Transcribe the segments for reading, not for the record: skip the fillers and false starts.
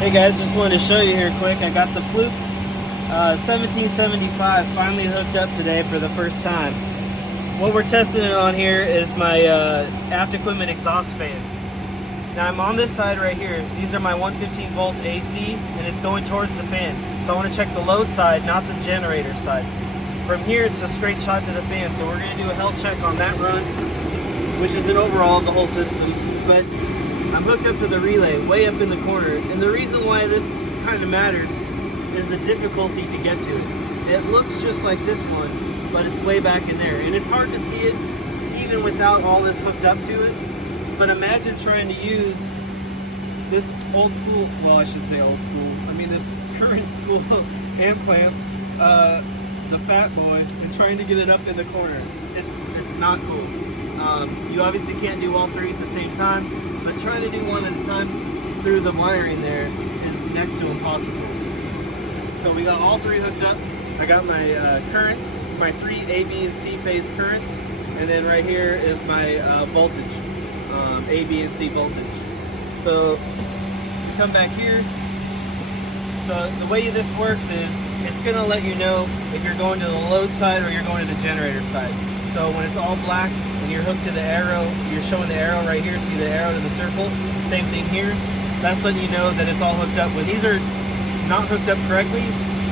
Hey guys, just wanted to show you here quick. I got the Fluke 1775 finally hooked up today for the first time. What we're testing it on here is my aft equipment exhaust fan. Now I'm on this side right here. These are my 115 volt AC and it's going towards the fan. So I want to check the load side, not the generator side. From here it's a straight shot to the fan. So we're going to do a health check on that run, which is an overall of the whole system. But I'm hooked up to the relay way up in the corner, and the reason why this kind of matters is the difficulty to get to it. It looks just like this one, but it's way back in there, and it's hard to see it even without all this hooked up to it. But imagine trying to use this old school, well I should say old school, I mean this current school amp clamp, the Fat Boy, and trying to get it up in the corner. It's not cool. You obviously can't do all three at the same time, but trying to do one at a time through the wiring there is next to impossible. So we got all three hooked up. I got my current, my three A, B, and C phase currents, and then right here is my voltage, A, B, and C voltage. So come back here. So the way this works is it's going to let you know if you're going to the load side or you're going to the generator side. So when it's all black and you're hooked to the arrow, you're showing the arrow right here, see the arrow to the circle, same thing here. That's letting you know that it's all hooked up. When these are not hooked up correctly,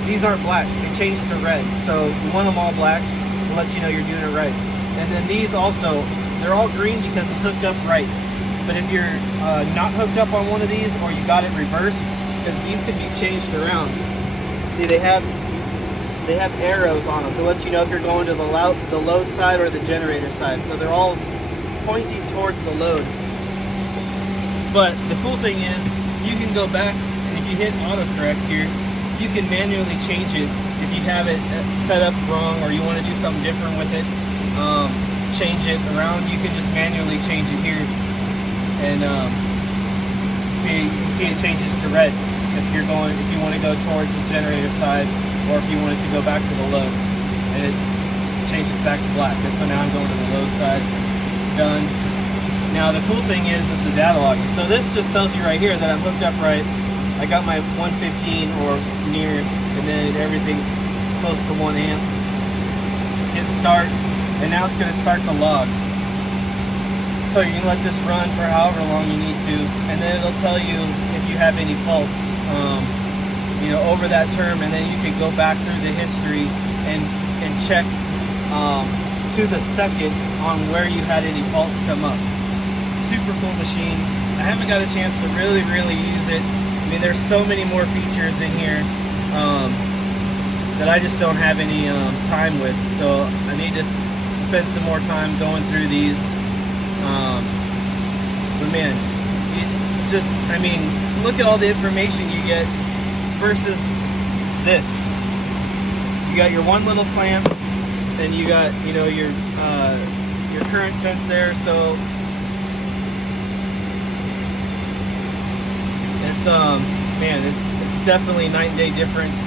these aren't black, they change to red. So you want them all black to let you know you're doing it right. And then these also, they're all green because it's hooked up right. But if you're not hooked up on one of these, or you got it reversed, because these can be changed around. See, they have arrows on them to let you know if you're going to the load side or the generator side. So they're all pointing towards the load. But the cool thing is you can go back, and if you hit autocorrect here, you can manually change it. If you have it set up wrong or you want to do something different with it, change it around, you can just manually change it here. And see, you can see it changes to red if you want to go towards the generator side, or if you wanted to go back to the load, and it changes back to black. And so now I'm going to the load side. Done. Now the cool thing is the data log. So this just tells you right here that I'm hooked up right. I got my 115 or near, and then everything's close to 1 amp. Hit start, and now it's going to start the log. So you can let this run for however long you need to, and then it'll tell you if you have any faults, you know, over that term, and then you can go back through the history and check to the second on where you had any faults come up. Super cool machine. I haven't got a chance to really use it. I mean, there's so many more features in here that I just don't have any time with. So I need to spend some more time going through these. But man, I mean, look at all the information you get versus this. You got your one little clamp, and you got, you know, your current sense there. So it's man, it's definitely night and day difference.